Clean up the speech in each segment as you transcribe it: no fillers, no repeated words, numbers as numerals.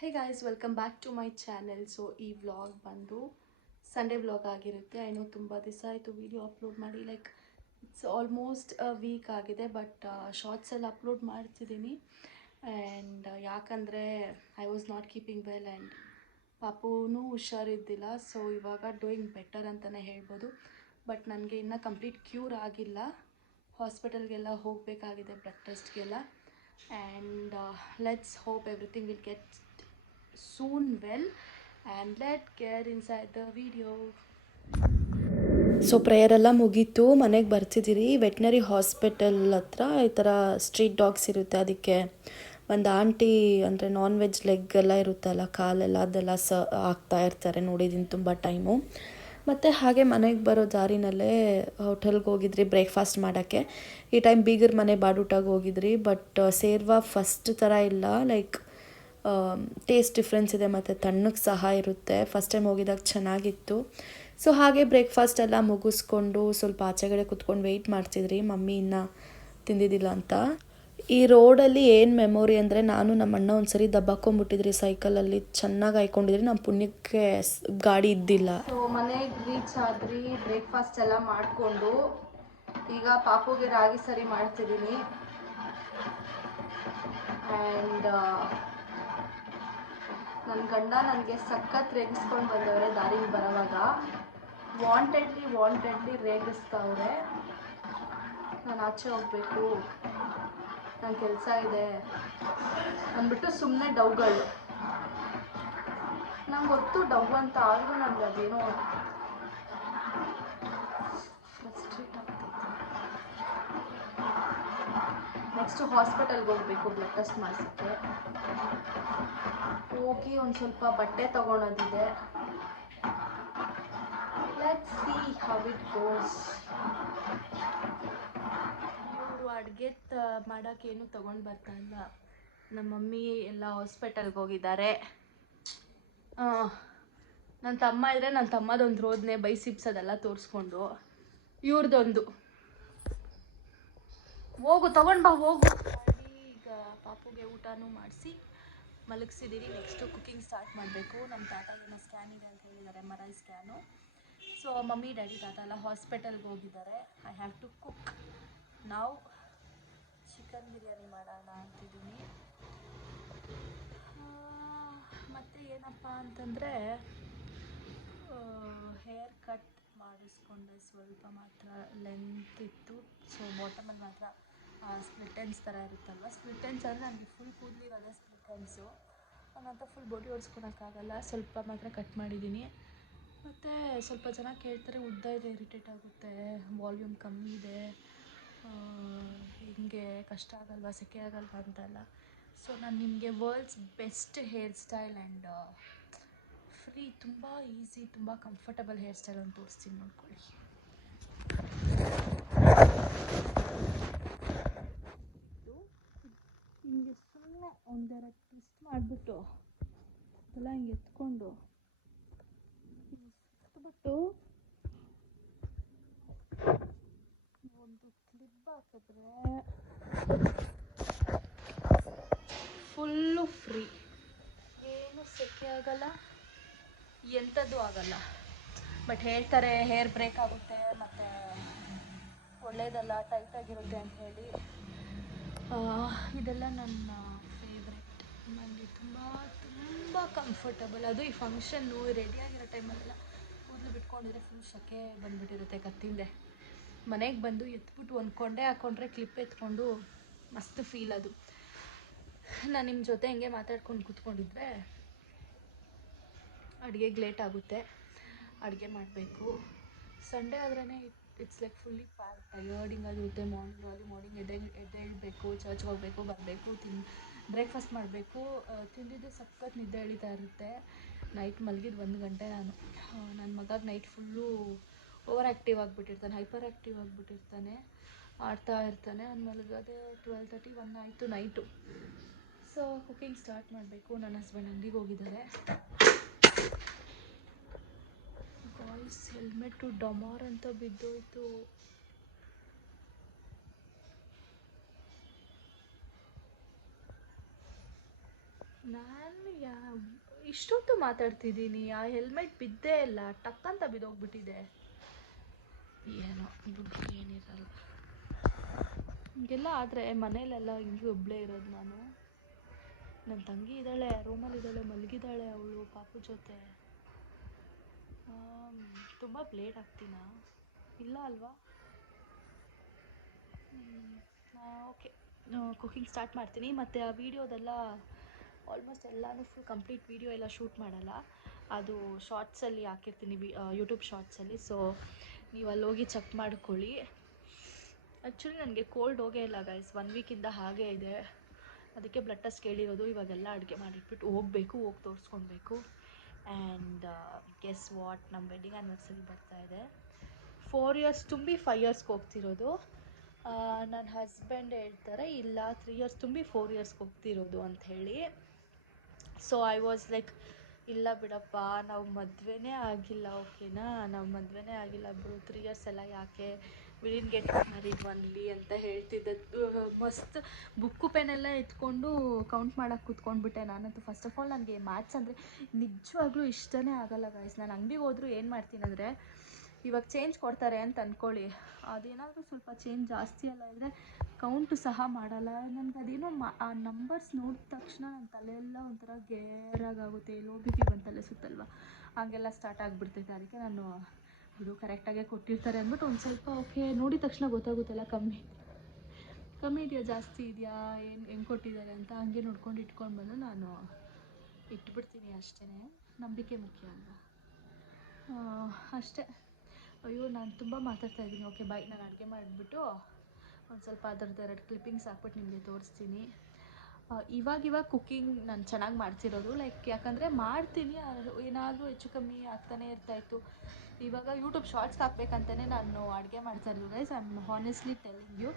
Hey guys, welcome back to my channel. So ಈ vlog ಬಂದು Sunday vlog ಆಗಿರುತ್ತೆ. I know ತುಂಬ ದಿವಸ ಆಯಿತು ವೀಡಿಯೋ ಅಪ್ಲೋಡ್ ಮಾಡಿ. ಲೈಕ್ ಇಟ್ಸ್ ಆಲ್ಮೋಸ್ಟ್ ವೀಕ್ ಆಗಿದೆ, ಬಟ್ ಶಾರ್ಟ್ಸ್ ಎಲ್ಲ ಅಪ್ಲೋಡ್ ಮಾಡ್ತಿದ್ದೀನಿ. ಆ್ಯಂಡ್ ಯಾಕಂದರೆ I was not keeping well and ಪಾಪುನೂ ಹುಷಾರಿದ್ದಿಲ್ಲ. ಸೊ ಇವಾಗ ಡೂಯಿಂಗ್ ಬೆಟರ್ ಅಂತಲೇ ಹೇಳ್ಬೋದು. ಬಟ್ ನನಗೆ ಇನ್ನೂ ಕಂಪ್ಲೀಟ್ ಕ್ಯೂರ್ ಆಗಿಲ್ಲ. ಹಾಸ್ಪಿಟಲ್ಗೆಲ್ಲ ಹೋಗಬೇಕಾಗಿದೆ blood ಟೆಸ್ಟ್ಗೆಲ್ಲ. And let's hope everything will get soon well, and let's get inside the video. So prayer ಎಲ್ಲ ಮುಗೀತು, ಮನೆಗೆ ಬರ್ತಿದ್ದೀರಿ. ವೆಟ್ನರಿ ಹಾಸ್ಪಿಟಲ್ ಹತ್ರ ಈ ಥರ ಸ್ಟ್ರೀಟ್ ಡಾಗ್ಸ್ ಇರುತ್ತೆ. ಅದಕ್ಕೆ ಒಂದು ಆಂಟಿ ಅಂದರೆ ನಾನ್ ವೆಜ್ ಲೆಗ್ ಎಲ್ಲ ಇರುತ್ತಲ್ಲ, ಕಾಲೆಲ್ಲ ಅದೆಲ್ಲ ಹಾಕ್ತಾ ಇರ್ತಾರೆ. ನೋಡಿದ್ದೀನಿ ತುಂಬ ಟೈಮು. ಮತ್ತು ಹಾಗೆ ಮನೆಗೆ ಬರೋ ದಾರಿನಲ್ಲೇ ಹೋಟೆಲ್ಗೆ ಹೋಗಿದ್ರಿ ಬ್ರೇಕ್ಫಾಸ್ಟ್ ಮಾಡೋಕ್ಕೆ. ಈ ಟೈಮ್ ಬೀಗರ ಮನೆ ಬಾಡೂಟಾಗಿ ಹೋಗಿದ್ರಿ. ಬಟ್ ಸೇರ್ವಾ ಫಸ್ಟ್ ಥರ ಇಲ್ಲ. ಲೈಕ್ ಟೇಸ್ಟ್ ಡಿಫ್ರೆನ್ಸ್ ಇದೆ ಮತ್ತು ತಣ್ಣಗೆ ಸಹ ಇರುತ್ತೆ. ಫಸ್ಟ್ ಟೈಮ್ ಹೋಗಿದಾಗ ಚೆನ್ನಾಗಿತ್ತು. ಸೊ ಹಾಗೆ ಬ್ರೇಕ್ಫಾಸ್ಟ್ ಎಲ್ಲ ಮುಗಿಸ್ಕೊಂಡು ಸ್ವಲ್ಪ ಆಚೆಗಡೆ ಕುತ್ಕೊಂಡು ವೆಯ್ಟ್ ಮಾಡ್ತಿದ್ರಿ, ಮಮ್ಮಿ ಇನ್ನೂ ತಿಂದಿದ್ದಿಲ್ಲ ಅಂತ. ಈ ರೋಡಲ್ಲಿ ಏನು ಮೆಮೊರಿ ಅಂದರೆ, ನಾನು ನಮ್ಮ ಅಣ್ಣ ಒಂದು ಸರಿ ದಬ್ಬಾಕೊಂಡ್ಬಿಟ್ಟಿದ್ರಿ ಸೈಕಲಲ್ಲಿ. ಚೆನ್ನಾಗಿ ಹಾಯ್ಕೊಂಡಿದ್ರಿ. ನಮ್ಮ ಪುಣ್ಯಕ್ಕೆ ಗಾಡಿ ಇದ್ದಿಲ್ಲ. ಸೊ ಮನೆಗೆ ರೀಚ್ ಆದ್ರಿ, ಬ್ರೇಕ್ಫಾಸ್ಟ್ ಎಲ್ಲ ಮಾಡಿಕೊಂಡು ಈಗ ಪಾಪುಗೆ ರಾಗಿ ಸರಿ ಮಾಡ್ತಿದ್ದೀನಿ. ಆ್ಯಂಡ್ ನನ್ನ ಗಂಡ ನನಗೆ ಸಖತ್ ರೇಗಿಸ್ಕೊಂಡು ಬಂದವರೆ. ದಾರಿಗೆ ಬರೋವಾಗ ವಾಂಟೆಡ್ಲಿ ರೇಗಿಸ್ತಾವ್ರೆ. ನಾನು ಆಚೆ ಹೋಗಬೇಕು, ನನ್ನ ಕೆಲಸ ಇದೆ ಅಂದ್ಬಿಟ್ಟು ಸುಮ್ಮನೆ ಡವ್ಗಳು. ನಂಗೆ ಗೊತ್ತು ಡವ್ ಅಂತ, ಆದರೂ ನನಗೆ ಅದೇನೋ ಫ್ರಸ್ಟ್ರೇಟ್ ಆಗ್ತೈತೆ. ನೆಕ್ಸ್ಟು ಹಾಸ್ಪಿಟಲ್ಗೆ ಹೋಗಬೇಕು ಬ್ಲಡ್ ಟೆಸ್ಟ್ ಮಾಡಿಸೋಕ್ಕೆ. ಹೋಗಿ ಒಂದು ಸ್ವಲ್ಪ ಬಟ್ಟೆ ತೊಗೊಳೋದಿದೆ. Let's see how it goes. ಇವರು ಅಡುಗೆ ಮಾಡೋಕ್ಕೇನು ತೊಗೊಂಡು ಬರ್ತಾ ಇಲ್ಲ. ನಮ್ಮ ಮಮ್ಮಿ ಎಲ್ಲ ಹಾಸ್ಪಿಟಲ್ಗೆ ಹೋಗಿದ್ದಾರೆ. ನನ್ನ ತಮ್ಮ ಇದ್ದರೆ ನನ್ನ ತಮ್ಮದೊಂದು ರೋದನೆ ಬೈಸಿಪ್ಸೋದೆಲ್ಲ ತೋರಿಸ್ಕೊಂಡು, ಇವ್ರದ್ದೊಂದು ಹೋಗು ತೊಗೊಂಡು ಬಾ ಹೋಗು. ಈಗ ಪಾಪುಗೆ ಊಟನೂ ಮಾಡಿಸಿ ಮಲಗಿಸಿದ್ದೀರಿ. ನೆಕ್ಸ್ಟು ಕುಕ್ಕಿಂಗ್ ಸ್ಟಾರ್ಟ್ ಮಾಡಬೇಕು. ನಮ್ಮ ತಾತಾಗೇನೋ ಸ್ಕ್ಯಾನ್ ಇದೆ ಅಂತ ಹೇಳಿದ್ದಾರೆ, MRI scan. So mummy daddy ತಾತ ಎಲ್ಲ ಹಾಸ್ಪಿಟಲ್ಗೆ ಹೋಗಿದ್ದಾರೆ. ಐ ಹ್ಯಾವ್ ಟು ಕುಕ್ ನಾವು. ಚಿಕನ್ ಬಿರಿಯಾನಿ ಮಾಡೋಣ ಅಂತಿದ್ದೀನಿ. ಮತ್ತು ಏನಪ್ಪ ಅಂತಂದರೆ, ಹೇರ್ ಕಟ್ ಮಾಡಿಸ್ಕೊಂಡೆ. ಸ್ವಲ್ಪ ಮಾತ್ರ ಲೆಂತ್ ಇತ್ತು. ಸೊ ಬಾಟಮಲ್ಲಿ ಮಾತ್ರ ಸ್ಪ್ಲಿಟ್ ಎಂಡ್ಸ್ ಥರ ಇರುತ್ತಲ್ವ. ಸ್ಪ್ಲಿಟ್ ಎಂಡ್ಸ್ ಅಂದರೆ ನನಗೆ ಫುಲ್ ಕೂದಲಿರೋದೇ ಸ್ಪ್ಲಿಟ್ ಎಂಡ್ಸು. ನಾನಂತ ಫುಲ್ ಬಾಡಿ ಓಡಿಸ್ಕೊಳಕ್ಕಾಗಲ್ಲ. ಸ್ವಲ್ಪ ಮಾತ್ರ ಕಟ್ ಮಾಡಿದ್ದೀನಿ. ಮತ್ತು ಸ್ವಲ್ಪ ಜನ ಕೇಳ್ತಾರೆ, ಉದ್ದ ಇದೆ ಇರಿಟೇಟ್ ಆಗುತ್ತೆ, ವಾಲ್ಯೂಮ್ ಕಮ್ಮಿ ಇದೆ, ಹಿಂಗೆ ಕಷ್ಟ ಆಗಲ್ವಾ, ಸೆಕೆ ಆಗಲ್ವಾ ಅಂತೆಲ್ಲ. ಸೊ ನಾನು ನಿಮಗೆ world's best hair style and free, ತುಂಬ ಈಸಿ, ತುಂಬ ಕಂಫರ್ಟಬಲ್ ಹೇರ್ ಸ್ಟೈಲ್ ಅಂತ ತೋರಿಸ್ತೀನಿ, ನೋಡ್ಕೊಳ್ಳಿ. ಹಿಂಗೆ ಸುಮ್ಮನೆ ಒಂದೆರಡು ಟ್ವಿಸ್ಟ್ ಮಾಡಿಬಿಟ್ಟು ಎಲ್ಲ ಹಿಂಗೆ ಎತ್ಕೊಂಡು ಸುತ್ತಬಿಟ್ಟು ಒಂದು ಕ್ಲಿಪ್ ಹಾಕಿದ್ರೆ ಫುಲ್ಲು ಫ್ರೀ. ಏನು ಸೆಕೆ ಆಗಲ್ಲ, ಎಂಥದ್ದು ಆಗಲ್ಲ. ಬಟ್ ಹೇಳ್ತಾರೆ ಹೇರ್ ಬ್ರೇಕ್ ಆಗುತ್ತೆ ಮತ್ತು ಒಳ್ಳೆಯದಲ್ಲ, ಟೈಟಾಗಿರುತ್ತೆ ಅಂತ ಹೇಳಿ. ಇದೆಲ್ಲ ನನ್ನ ಫೇವ್ರೆಟ್. ನನಗೆ ತುಂಬ ಕಂಫರ್ಟಬಲ್. ಅದು ಈ ಫಂಕ್ಷನ್ನು ರೆಡಿಯಾಗಿರೋ ಟೈಮಲ್ಲೆಲ್ಲ ಕೂದಲು ಬಿಟ್ಕೊಂಡಿದ್ರೆ ಫುಲ್ ಸೆಕೆ ಬಂದುಬಿಟ್ಟಿರುತ್ತೆ ಕತ್ತಿಂದೆ. ಮನೆಗೆ ಬಂದು ಎತ್ಬಿಟ್ಟು ಒಂದು ಕೊಂಡೆ ಹಾಕ್ಕೊಂಡ್ರೆ ಕ್ಲಿಪ್ ಎತ್ಕೊಂಡು ಮಸ್ತ್ ಫೀಲ್ ಅದು. ನಾನು ನಿಮ್ಮ ಜೊತೆ ಹಿಂಗೆ ಮಾತಾಡ್ಕೊಂಡು ಕೂತ್ಕೊಂಡಿದ್ರೆ ಅಡುಗೆಗೆ ಲೇಟ್ ಆಗುತ್ತೆ. ಅಡುಗೆ ಮಾಡಬೇಕು. ಸಂಡೇ ಆದ್ರೇ ಇಟ್ಸ್ ಲೈಕ್ ಫುಲ್ಲಿ ಟಯರ್ಡಿಂಗ್ ಆಗಿರುತ್ತೆ. ಮಾರ್ನಿಂಗ್ ಎದ್ದೇಳಬೇಕು, ಚರ್ಚ್ಗೆ ಹೋಗಬೇಕು, ಬರಬೇಕು, ಬ್ರೇಕ್ಫಾಸ್ಟ್ ಮಾಡಬೇಕು. ತಿಂದಿದ್ದು ಸಖತ್ ನಿದ್ದೆ ಎಳಿತಾ ಇರುತ್ತೆ. ನೈಟ್ ಮಲಗಿದ್ದು 1 ಗಂಟೆ. ನನ್ನ ಮಗ ನೈಟ್ ಫುಲ್ಲು ಓವರ್ ಆ್ಯಕ್ಟಿವ್ ಆಗಿಬಿಟ್ಟಿರ್ತಾನೆ, ಹೈಪರ್ ಆ್ಯಕ್ಟಿವ್ ಆಗಿಬಿಟ್ಟಿರ್ತಾನೆ, ಆಡ್ತಾ ಇರ್ತಾನೆ. ಅವ್ನು ಮಲಗೋದೆ 12:30, 1 ಆಯಿತು ನೈಟು. ಸೊ ಕುಕ್ಕಿಂಗ್ ಸ್ಟಾರ್ಟ್ ಮಾಡಬೇಕು. ನನ್ನ ಹಸ್ಬೆಂಡ್ ಅಂಗಡಿಗೆ ಹೋಗಿದ್ದಾರೆ. ಗಾಯ್ಸ್, ಹೆಲ್ಮೆಟ್ಟು ಡಮಾರ್ ಅಂತ ಬಿದ್ದೋಯ್ತು. ನಾನು ಇಷ್ಟೊತ್ತು ಮಾತಾಡ್ತಿದ್ದೀನಿ, ಆ ಹೆಲ್ಮೆಟ್ ಬಿದ್ದೇ ಇಲ್ಲ, ಟಕ್ಕಂತ ಬಿದ್ದೋಗ್ಬಿಟ್ಟಿದೆ. ಏನೋ ದುಡ್ಡು ಏನಿರಲ್ಲ ಹಿಂಗೆಲ್ಲ ಆದರೆ. ಮನೇಲೆಲ್ಲ ಹಿಂಗೆ ಒಬ್ಬಳೇ ಇರೋದು ನಾನು. ನನ್ನ ತಂಗಿ ಇದ್ದಾಳೆ, ರೂಮಲ್ಲಿದ್ದಾಳೆ, ಮಲಗಿದ್ದಾಳೆ ಅವಳು ಪಾಪು ಜೊತೆ. ತುಂಬ ಬ್ಲೇಡ್ ಆಗ್ತೀನಾ? ಇಲ್ಲ ಅಲ್ವಾ? ಓಕೆ, ಕುಕಿಂಗ್ ಸ್ಟಾರ್ಟ್ ಮಾಡ್ತೀನಿ. ಮತ್ತು ಆ ವಿಡಿಯೋದೆಲ್ಲ ಆಲ್ಮೋಸ್ಟ್ ಎಲ್ಲನೂ ಫುಲ್ ಕಂಪ್ಲೀಟ್ ವೀಡಿಯೋ ಎಲ್ಲ ಶೂಟ್ ಮಾಡಲ್ಲ, ಅದು ಶಾರ್ಟ್ಸಲ್ಲಿ ಹಾಕಿರ್ತೀನಿ, ಯೂಟ್ಯೂಬ್ ಶಾರ್ಟ್ಸಲ್ಲಿ. ಸೊ ನೀವು ಅಲ್ಲೋಗಿ ಚೆಕ್ ಮಾಡ್ಕೊಳ್ಳಿ. ಆ್ಯಕ್ಚುಲಿ ನನಗೆ ಕೋಲ್ಡ್ ಹೋಗೇ ಇಲ್ಲ ಗೈಸ್, 1 ವೀಕಿಂದ ಹಾಗೇ ಇದೆ. ಅದಕ್ಕೆ ಬ್ಲಡ್ ಟೆಸ್ಟ್ ಕೇಳಿರೋದು. ಇವಾಗೆಲ್ಲ ಅಡುಗೆ ಮಾಡಿಟ್ಬಿಟ್ಟು ಹೋಗಿ ತೋರಿಸ್ಕೊಳ್ಬೇಕು. ಆ್ಯಂಡ್ ಗೆಸ್ ವಾಟ್, ನಮ್ಮ ವೆಡ್ಡಿಂಗ್ ಆ್ಯನಿವರ್ಸರಿ ಬರ್ತಾಯಿದೆ. 4 ಇಯರ್ಸ್ ತುಂಬಿ 5 ಇಯರ್ಸ್ಗೆ ಹೋಗ್ತಿರೋದು. ನನ್ನ ಹಸ್ಬೆಂಡ್ ಹೇಳ್ತಾರೆ ಇಲ್ಲ 3 ಇಯರ್ಸ್ ತುಂಬಿ 4 ಇಯರ್ಸ್ಗೆ ಹೋಗ್ತಿರೋದು ಅಂಥೇಳಿ. ಸೊ ಐ ವಾಸ್ ಲೈಕ್, ಇಲ್ಲ ಬಿಡಪ್ಪ, ನಾವು ಮದುವೆನೇ ಆಗಿಲ್ಲ, ಓಕೆನಾ, ನಾವು ಮದುವೆನೇ ಆಗಿಲ್ಲ ಬಿಡು, 3 ಇಯರ್ಸ್ ಎಲ್ಲ ಯಾಕೆ, ವಿಲ್ ಗೆಟ್ ಮ್ಯಾರಿಡ್ ಒನ್ಲಿ ಅಂತ ಹೇಳ್ತಿದ್ದೆ. ಮಸ್ತ್ ಬುಕ್ಕು ಪೆನ್ನೆಲ್ಲ ಎತ್ಕೊಂಡು ಕೌಂಟ್ ಮಾಡೋಕ್ಕೆ ಕೂತ್ಕೊಂಡ್ಬಿಟ್ಟೆ ನಾನಂತೂ. ಫಸ್ಟ್ ಆಫ್ ಆಲ್ ನನಗೆ ಮ್ಯಾಥ್ಸ್ ಅಂದರೆ ನಿಜವಾಗ್ಲೂ ಇಷ್ಟನೇ ಆಗಲ್ಲ ಗೈಸ್. ನಾನು ಅಂಗಡಿಗೆ ಹೋದರೂ ಏನು ಮಾಡ್ತೀನಿ ಅಂದರೆ, ಇವಾಗ ಚೇಂಜ್ ಕೊಡ್ತಾರೆ ಅಂತ ಅಂದ್ಕೊಳ್ಳಿ, ಅದೇನಾದರೂ ಸ್ವಲ್ಪ ಚೇಂಜ್ ಜಾಸ್ತಿ ಎಲ್ಲ ಇದ್ದರೆ ಕೌಂಟು ಸಹ ಮಾಡಲ್ಲ. ನನಗೆ ಅದೇನೋ ಆ ನಂಬರ್ಸ್ ನೋಡಿದ ತಕ್ಷಣ ನನ್ನ ತಲೆಯೆಲ್ಲ ಒಂಥರ ಗೇರಾಗುತ್ತೆ, ಲೋ ಬಿ ಪಿ ಬಂತಲ್ಲೇ ಸುತ್ತಲ್ವ, ಹಾಗೆಲ್ಲ ಸ್ಟಾರ್ಟ್ ಆಗಿಬಿಡ್ತೈತೆ. ಅದಕ್ಕೆ ನಾನು ಇದು ಕರೆಕ್ಟಾಗೇ ಕೊಟ್ಟಿರ್ತಾರೆ ಅಂದ್ಬಿಟ್ಟು ಒಂದು ಸ್ವಲ್ಪ ಓಕೆ ನೋಡಿದ ತಕ್ಷಣ ಗೊತ್ತಾಗುತ್ತಲ್ಲ, ಕಮ್ಮಿ ಇದೆಯಾ ಜಾಸ್ತಿ ಇದೆಯಾ, ಹೆಂಗೆ ಕೊಟ್ಟಿದ್ದಾರೆ ಅಂತ ಹಂಗೆ ನೋಡ್ಕೊಂಡು ಇಟ್ಕೊಂಡು ಬಂದು ನಾನು ಇಟ್ಬಿಡ್ತೀನಿ ಅಷ್ಟೇ. ನಂಬಿಕೆ ಮುಖ್ಯ ಅಲ್ವಾ, ಅಷ್ಟೇ. ಅಯ್ಯೋ, ನಾನು ತುಂಬ ಮಾತಾಡ್ತಾಯಿದ್ದೀನಿ. ಓಕೆ ಬಾಯ್, ನಾನು ಅಡುಗೆ ಮಾಡಿಬಿಟ್ಟು ಒಂದು ಸ್ವಲ್ಪ ಅದರದ್ದು 2 ಕ್ಲಿಪ್ಪಿಂಗ್ಸ್ ಹಾಕ್ಬಿಟ್ಟು ನಿಮಗೆ ತೋರಿಸ್ತೀನಿ. ಇವಾಗ ಕುಕ್ಕಿಂಗ್ ನಾನು ಚೆನ್ನಾಗಿ ಮಾಡ್ತಿರೋದು, ಲೈಕ್ ಯಾಕಂದರೆ ಮಾಡ್ತೀನಿ, ಏನಾದರೂ ಹೆಚ್ಚು ಕಮ್ಮಿ ಆಗ್ತಾನೆ ಇರ್ತಾಯಿತ್ತು. ಇವಾಗ ಯೂಟ್ಯೂಬ್ ಶಾರ್ಟ್ಸ್ಗೆ ಹಾಕ್ಬೇಕಂತಲೇ ನಾನು ಅಡುಗೆ ಮಾಡ್ತಾಯಿರೋದು guys. I am honestly telling you.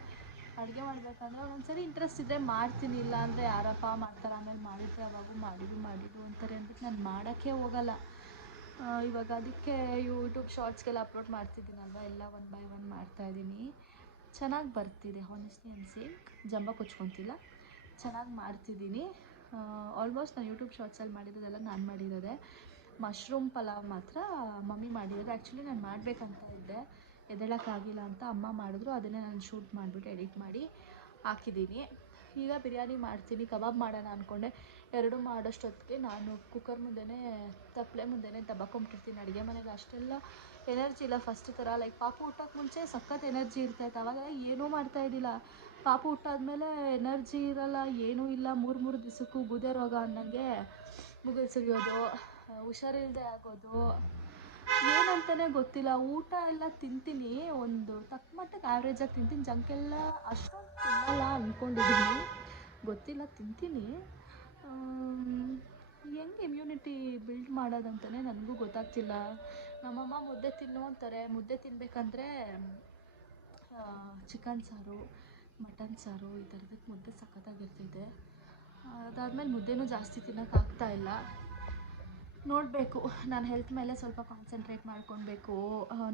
ಅಡುಗೆ ಮಾಡಬೇಕಂದ್ರೆ ಒಂದೊಂದ್ಸರಿ ಇಂಟ್ರೆಸ್ಟ್ ಇದ್ದರೆ ಮಾಡ್ತೀನಿ, ಇಲ್ಲ ಅಂದರೆ ಯಾರಪ್ಪ ಮಾಡ್ತಾರೆ, ಆಮೇಲೆ ಮಾಡಿದರೆ ಅವಾಗೂ ಮಾಡಿದ್ದು ಅಂತಾರೆ ಅಂದ್ಬಿಟ್ಟು ನಾನು ಮಾಡೋಕ್ಕೆ ಹೋಗಲ್ಲ. ಇವಾಗ ಅದಕ್ಕೆ ಯೂಟ್ಯೂಬ್ ಶಾರ್ಟ್ಸ್ಗೆಲ್ಲ ಅಪ್ಲೋಡ್ ಮಾಡ್ತಿದ್ದೀನಲ್ವ, ಎಲ್ಲ 1 ಬೈ 1 ಮಾಡ್ತಾಯಿದ್ದೀನಿ. ಚೆನ್ನಾಗಿ ಬರ್ತಿದೆ, ಹಾನೆಸ್ಟ್ಲಿ ಅನಿಸಿ, ಜಂಬ ಕೊಚ್ಕೊತಿಲ್ಲ, ಚೆನ್ನಾಗಿ ಮಾಡ್ತಿದ್ದೀನಿ. ಆಲ್ಮೋಸ್ಟ್ ನಾನು ಯೂಟ್ಯೂಬ್ ಶಾರ್ಟ್ಸಲ್ಲಿ ಮಾಡಿರೋದೆಲ್ಲ ನಾನು ಮಾಡಿರೋದೆ. ಮಶ್ರೂಮ್ ಪಲಾವ್ ಮಾತ್ರ ಮಮ್ಮಿ ಮಾಡಿರೋದು. ಆ್ಯಕ್ಚುಲಿ ನಾನು ಮಾಡಬೇಕಂತ ಇದ್ದೆ, ಎದ್ದೇಳೋಕ್ಕಾಗಿಲ್ಲ ಅಂತ ಅಮ್ಮ ಮಾಡಿದ್ರು, ಅದನ್ನೇ ನಾನು ಶೂಟ್ ಮಾಡಿಬಿಟ್ಟು ಎಡಿಟ್ ಮಾಡಿ ಹಾಕಿದ್ದೀನಿ. ಈಗ ಬಿರಿಯಾನಿ ಮಾಡ್ತೀನಿ, ಕಬಾಬ್ ಮಾಡೋಣ ಅಂದ್ಕೊಂಡೆ. 2 ಮಾಡೋಷ್ಟೊತ್ತಿಗೆ ನಾನು ಕುಕ್ಕರ್ ಮುಂದೆನೇ, ತಪ್ಪಲೆ ಮುಂದೆನೇ ದಬ್ಬಾಕೊಂಬಿಟ್ಟಿರ್ತೀನಿ. ಅಡುಗೆ ಮನೇಲಿ ಅಷ್ಟೆಲ್ಲ ಎನರ್ಜಿ ಇಲ್ಲ ಫಸ್ಟ್ ಥರ. ಲೈಕ್ ಪಾಪು ಹುಟ್ಟೋಕ್ಕೆ ಮುಂಚೆ ಸಖತ್ ಎನರ್ಜಿ ಇರ್ತೈತೆ, ಅವಾಗೆಲ್ಲ ಏನೂ ಮಾಡ್ತಾಯಿದ್ದಿಲ್ಲ. ಪಾಪು ಹುಟ್ಟಾದ್ಮೇಲೆ ಎನರ್ಜಿ ಇರಲ್ಲ, ಏನೂ ಇಲ್ಲ. 3 ದಿವಸಕ್ಕೂ ಗುದೆ ರೋಗ ಅನ್ನಂಗೆ ಮುಗಿಲು ಸಿಗೋದು, ಹುಷಾರಿಲ್ಲದೆ ಆಗೋದು, ಏನಂತಲೇ ಗೊತ್ತಿಲ್ಲ. ಊಟ ಎಲ್ಲ ತಿಂತೀನಿ, ಒಂದು ತಕ್ಕ ಮಟ್ಟಿಗೆ ಆ್ಯಾವ್ರೇಜಾಗಿ ತಿಂತೀನಿ, ಜಂಕೆಲ್ಲ ಅಷ್ಟೊಂದು ತಿನ್ನಲ್ಲ ಅಂದ್ಕೊಂಡಿದ್ದೀನಿ, ಗೊತ್ತಿಲ್ಲ, ತಿಂತೀನಿ. ಹೆಂಗೆ ಇಮ್ಯುನಿಟಿ ಬಿಲ್ಡ್ ಮಾಡೋದಂತಲೇ ನನಗೂ ಗೊತ್ತಾಗ್ತಿಲ್ಲ. ನಮ್ಮಮ್ಮ ಮುದ್ದೆ ತಿನ್ನು ಅಂತಾರೆ. ಮುದ್ದೆ ತಿನ್ನಬೇಕಂದ್ರೆ ಚಿಕನ್ ಸಾರು, ಮಟನ್ ಸಾರು ಈ ಥರದಕ್ಕೆ ಮುದ್ದೆ ಸಖತ್ತಾಗಿರ್ತೈತೆ. ಅದಾದಮೇಲೆ ಮುದ್ದೆನೂ ಜಾಸ್ತಿ ತಿನ್ನೋಕ್ಕಾಗ್ತಾಯಿಲ್ಲ. ನೋಡಬೇಕು, ನಾನು ಹೆಲ್ತ್ ಮೇಲೆ ಸ್ವಲ್ಪ ಕಾನ್ಸಂಟ್ರೇಟ್ ಮಾಡ್ಕೊಳ್ಬೇಕು.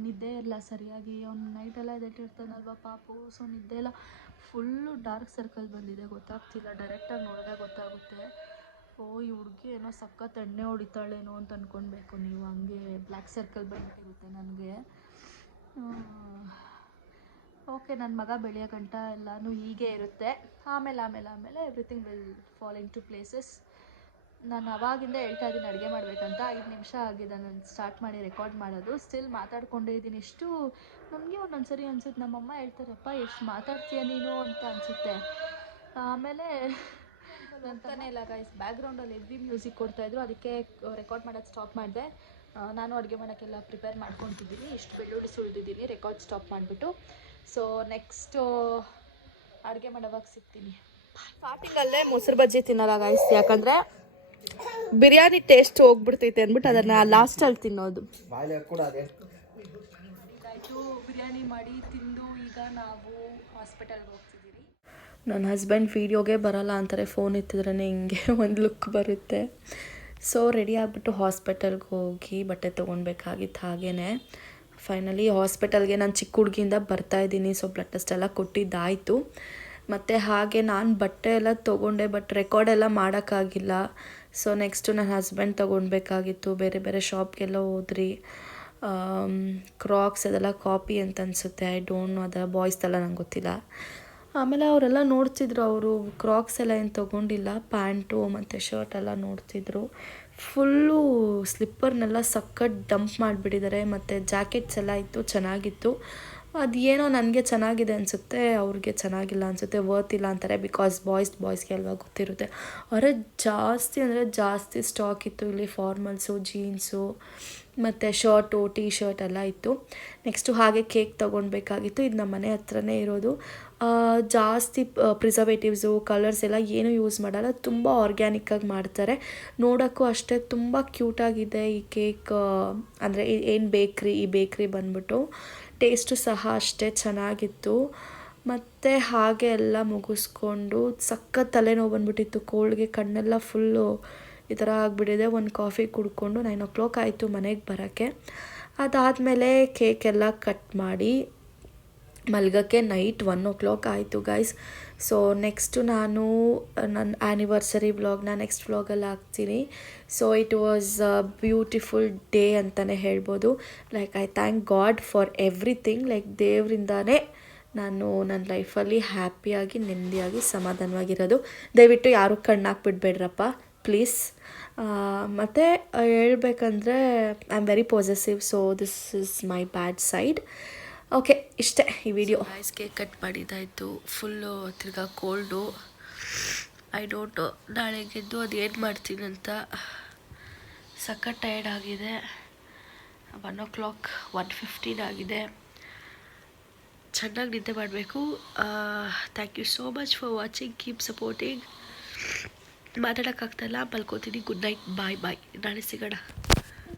ನಿದ್ದೆ ಇಲ್ಲ ಸರಿಯಾಗಿ, ಅವ್ನು ನೈಟೆಲ್ಲ ಎದ್ದೇಳ್ತಿರ್ತಾನಲ್ವ ಪಾಪು, ಸೊ ನಿದ್ದೆ ಎಲ್ಲ ಫುಲ್ಲು ಡಾರ್ಕ್ ಸರ್ಕಲ್ ಬಂದಿದೆ, ಗೊತ್ತಾಗ್ತಿಲ್ಲ, ಡೈರೆಕ್ಟಾಗಿ ನೋಡಿದ್ರೆ ಗೊತ್ತಾಗುತ್ತೆ. ಈ ಹುಡುಗಿ ಏನೋ ಸಖತ್ ಎಣ್ಣೆ ಹೊಡಿತಾಳೇನೋ ಅಂತ ಅಂದ್ಕೊಳ್ಬೇಕು ನೀವು, ಹಂಗೆ ಬ್ಲ್ಯಾಕ್ ಸರ್ಕಲ್ ಬಂದ್ಬಿಟ್ಟಿರುತ್ತೆ ನನಗೆ. ಓಕೆ, ನನ್ನ ಮಗ ಬೆಳೆಯೋ ಗಂಟ ಎಲ್ಲನೂ ಹೀಗೆ ಇರುತ್ತೆ. ಆಮೇಲೆ everything will fall into places. ನಾನು ಅವಾಗಿಂದ ಹೇಳ್ತಾ ಇದ್ದೀನಿ ಅಡುಗೆ ಮಾಡಬೇಕಂತ. 5 ನಿಮಿಷ ಆಗಿದೆ ನಾನು ಸ್ಟಾರ್ಟ್ ಮಾಡಿ ರೆಕಾರ್ಡ್ ಮಾಡೋದು, ಸ್ಟಿಲ್ ಮಾತಾಡ್ಕೊಂಡೇ ಇದ್ದೀನಿ. ಎಷ್ಟು ನಮಗೆ ಒಂದೊಂದ್ಸರಿ ಅನ್ಸುತ್ತೆ, ನಮ್ಮಮ್ಮ ಹೇಳ್ತಾರಪ್ಪ ಎಷ್ಟು ಮಾತಾಡ್ತೀಯ ನೀನು ಅಂತ ಅನಿಸುತ್ತೆ. ಆಮೇಲೆ ಅಂತಾನೆ ಇಲ್ಲ ಗೈಸ್, ಬ್ಯಾಕ್ಗ್ರೌಂಡಲ್ಲಿ ಹೆವಿ ಮ್ಯೂಸಿಕ್ ಕೊಡ್ತಾಯಿದ್ರು, ಅದಕ್ಕೆ ರೆಕಾರ್ಡ್ ಮಾಡೋದು ಸ್ಟಾಪ್ ಮಾಡಿದೆ. ನಾನು ಅಡುಗೆ ಮಾಡೋಕ್ಕೆಲ್ಲ ಪ್ರಿಪೇರ್ ಮಾಡ್ಕೊತಿದ್ದೀನಿ. ಇಷ್ಟು ಬೆಳ್ಳುಳ್ಳಿ ಸುಳಿದಿದ್ದೀನಿ, ರೆಕಾರ್ಡ್ ಸ್ಟಾಪ್ ಮಾಡಿಬಿಟ್ಟು. ಸೊ ನೆಕ್ಸ್ಟು ಅಡುಗೆ ಮಾಡೋವಾಗ ಸಿಗ್ತೀನಿ. ಸ್ಟಾರ್ಟಿಂಗಲ್ಲೇ ಮೊಸರು ಬಜ್ಜಿ ತಿನ್ನಲ್ಲ ಗೈಸ್, ಯಾಕಂದರೆ ಬಿರಿಯಾನಿ ಟೇಸ್ಟ್ ಹೋಗ್ಬಿಡ್ತೈತೆ ಅಂದ್ಬಿಟ್ಟು ಅದನ್ನು ಲಾಸ್ಟಲ್ಲಿ ತಿನ್ನೋದು. ಆಯಿತು, ಬಿರಿಯಾನಿ ಮಾಡಿ ತಿಂದು ಈಗ ನಾವು ಹಾಸ್ಪಿಟಲ್ಗೆ ಹೋಗ್ತಿದ್ದೀವಿ. ನನ್ನ ಹಸ್ಬೆಂಡ್ ವೀಡಿಯೋಗೆ ಬರೋಲ್ಲ ಅಂತಾರೆ, ಫೋನ್ ಎತ್ತಿದ್ರೇ ಹಿಂಗೆ ಒಂದು ಲುಕ್ ಬರುತ್ತೆ. ಸೊ ರೆಡಿ ಆಗಿಬಿಟ್ಟು ಹಾಸ್ಪಿಟಲ್ಗೆ ಹೋಗಿ ಬಟ್ಟೆ ತೊಗೊಳ್ಬೇಕಾಗಿತ್ತು. ಹಾಗೇ ಫೈನಲಿ ಹಾಸ್ಪಿಟಲ್ಗೆ ನಾನು ಚಿಕ್ಕ ಹುಡುಗಿಯಿಂದ ಬರ್ತಾಯಿದ್ದೀನಿ. ಸೊ ಬ್ಲಡ್ ಟೆಸ್ಟ್ ಎಲ್ಲ ಕೊಟ್ಟಿದ್ದಾಯಿತು. ಮತ್ತು ಹಾಗೆ ನಾನು ಬಟ್ಟೆ ಎಲ್ಲ ತೊಗೊಂಡೆ, ಬಟ್ ರೆಕಾರ್ಡ್ ಎಲ್ಲ ಮಾಡೋಕ್ಕಾಗಿಲ್ಲ. ಸೊ ನೆಕ್ಸ್ಟು ನನ್ನ ಹಸ್ಬೆಂಡ್ ತೊಗೊಳ್ಬೇಕಾಗಿತ್ತು. ಬೇರೆ ಬೇರೆ ಶಾಪ್ಗೆಲ್ಲ ಹೋದ್ರಿ. ಕ್ರಾಕ್ಸ್ ಅದೆಲ್ಲ ಕಾಪಿ ಅಂತ ಅನಿಸುತ್ತೆ, ಐ ಡೋಂಟ್ ನೋ, ಅದೆಲ್ಲ ಬಾಯ್ಸ್ದೆಲ್ಲ ನಂಗೆ ಗೊತ್ತಿಲ್ಲ. ಆಮೇಲೆ ಅವರೆಲ್ಲ ನೋಡ್ತಿದ್ರು, ಅವರು ಕ್ರಾಕ್ಸ್ ಎಲ್ಲ ಏನು ತೊಗೊಂಡಿಲ್ಲ, ಪ್ಯಾಂಟು ಮತ್ತು ಶರ್ಟ್ ಎಲ್ಲ ನೋಡ್ತಿದ್ರು. ಫುಲ್ಲು ಸ್ಲಿಪ್ಪರ್ನೆಲ್ಲ ಸಖತ್ ಡಂಪ್ ಮಾಡಿಬಿಟ್ಟಿದ್ದಾರೆ. ಮತ್ತು ಜಾಕೆಟ್ಸ್ ಎಲ್ಲ ಇತ್ತು, ಚೆನ್ನಾಗಿತ್ತು. ಅದು ಏನೋ ನನಗೆ ಚೆನ್ನಾಗಿದೆ ಅನಿಸುತ್ತೆ, ಅವ್ರಿಗೆ ಚೆನ್ನಾಗಿಲ್ಲ ಅನಿಸುತ್ತೆ, ವರ್ತ್ ಇಲ್ಲ ಅಂತಾರೆ. ಬಿಕಾಸ್ ಬಾಯ್ಸ್ಗೆ ಅಲ್ವಾ ಗೊತ್ತಿರುತ್ತೆ. ಅವರೇ ಜಾಸ್ತಿ ಅಂದರೆ ಜಾಸ್ತಿ ಸ್ಟಾಕ್ ಇತ್ತು ಇಲ್ಲಿ, ಫಾರ್ಮಲ್ಸು, ಜೀನ್ಸು ಮತ್ತು ಶರ್ಟು, ಟೀ ಶರ್ಟ್ ಎಲ್ಲ ಇತ್ತು. ನೆಕ್ಸ್ಟು ಹಾಗೆ ಕೇಕ್ ತೊಗೊಳ್ಬೇಕಾಗಿತ್ತು. ಇದು ನಮ್ಮ ಮನೆ ಹತ್ರನೇ ಇರೋದು. ಜಾಸ್ತಿ ಪ್ರಿಸರ್ವೇಟಿವ್ಸು, ಕಲರ್ಸ್ ಎಲ್ಲ ಏನೂ ಯೂಸ್ ಮಾಡಲ್ಲ, ತುಂಬ ಆರ್ಗ್ಯಾನಿಕ್ಕಾಗಿ ಮಾಡ್ತಾರೆ. ನೋಡೋಕ್ಕೂ ಅಷ್ಟೇ ತುಂಬ ಕ್ಯೂಟಾಗಿದೆ ಈ ಕೇಕ್. ಅಂದರೆ ಈ ಬೇಕ್ರಿ ಬಂದ್ಬಿಟ್ಟು ಟೇಸ್ಟು ಸಹ ಅಷ್ಟೇ ಚೆನ್ನಾಗಿತ್ತು. ಮತ್ತು ಹಾಗೆ ಎಲ್ಲ ಮುಗಿಸ್ಕೊಂಡು ಸಖತ್ ತಲೆನೋವು ಬಂದ್ಬಿಟ್ಟಿತ್ತು, ಕೋಲ್ಡ್ಗೆ ಕಣ್ಣೆಲ್ಲ ಫುಲ್ಲು ಈ ಥರ ಆಗಿಬಿಟ್ಟಿದೆ. ಒಂದು ಕಾಫಿ ಕುಡ್ಕೊಂಡು 9 o'clock ಆಯಿತು ಮನೆಗೆ ಬರೋಕ್ಕೆ. ಅದಾದಮೇಲೆ ಕೇಕೆಲ್ಲ ಕಟ್ ಮಾಡಿ ಮಲ್ಗೋಕ್ಕೆ ನೈಟ್ 1 o'clock ಆಯಿತು ಗೈಸ್. ಸೊ ನೆಕ್ಸ್ಟು ನಾನು ನನ್ನ ಆ್ಯನಿವರ್ಸರಿ ವ್ಲಾಗ್ನ ನೆಕ್ಸ್ಟ್ ವ್ಲಾಗಲ್ಲಿ ಹಾಕ್ತೀನಿ. So it was a beautiful day ಅಂತಲೇ ಹೇಳ್ಬೋದು. Like I thank God for everything. Like ದೇವರಿಂದಾನೇ ನಾನು ನನ್ನ ಲೈಫಲ್ಲಿ ಹ್ಯಾಪಿಯಾಗಿ, ನೆಮ್ಮದಿಯಾಗಿ, ಸಮಾಧಾನವಾಗಿರೋದು. ದಯವಿಟ್ಟು ಯಾರೂ ಕಣ್ಣಾಕ್ಬಿಡ್ಬೇಡ್ರಪ್ಪ ಪ್ಲೀಸ್. ಮತ್ತು ಹೇಳ್ಬೇಕಂದ್ರೆ I am very possessive, so this is my bad side. Okay, ಇಷ್ಟೇ ಈ ವಿಡಿಯೋ. ಐಸ್ ಕೇಕ್ ಕಟ್ ಮಾಡಿದ್ದಾಯಿತು. ಫುಲ್ಲು ತಿರ್ಗಾ ಕೋಲ್ಡು. ಐ ಡೋಂಟ್ ನೋ ನಾಳೆಗೆದ್ದು ಅದು ಏನು ಮಾಡ್ತೀನಿ ಅಂತ. ಸಖತ್ ಟಯರ್ಡ್ ಆಗಿದೆ. 1 o'clock 1:15 ಆಗಿದೆ. ಚೆನ್ನಾಗಿ ನಿದ್ದೆ ಮಾಡಬೇಕು. Thank you so much for watching. Keep supporting. ಮಾತಾಡೋಕ್ಕಾಗ್ತಾಯಿಲ್ಲ, ಮಲ್ಕೋತೀನಿ. Good night, bye. ನಾಳೆ ಸಿಗೋಣ.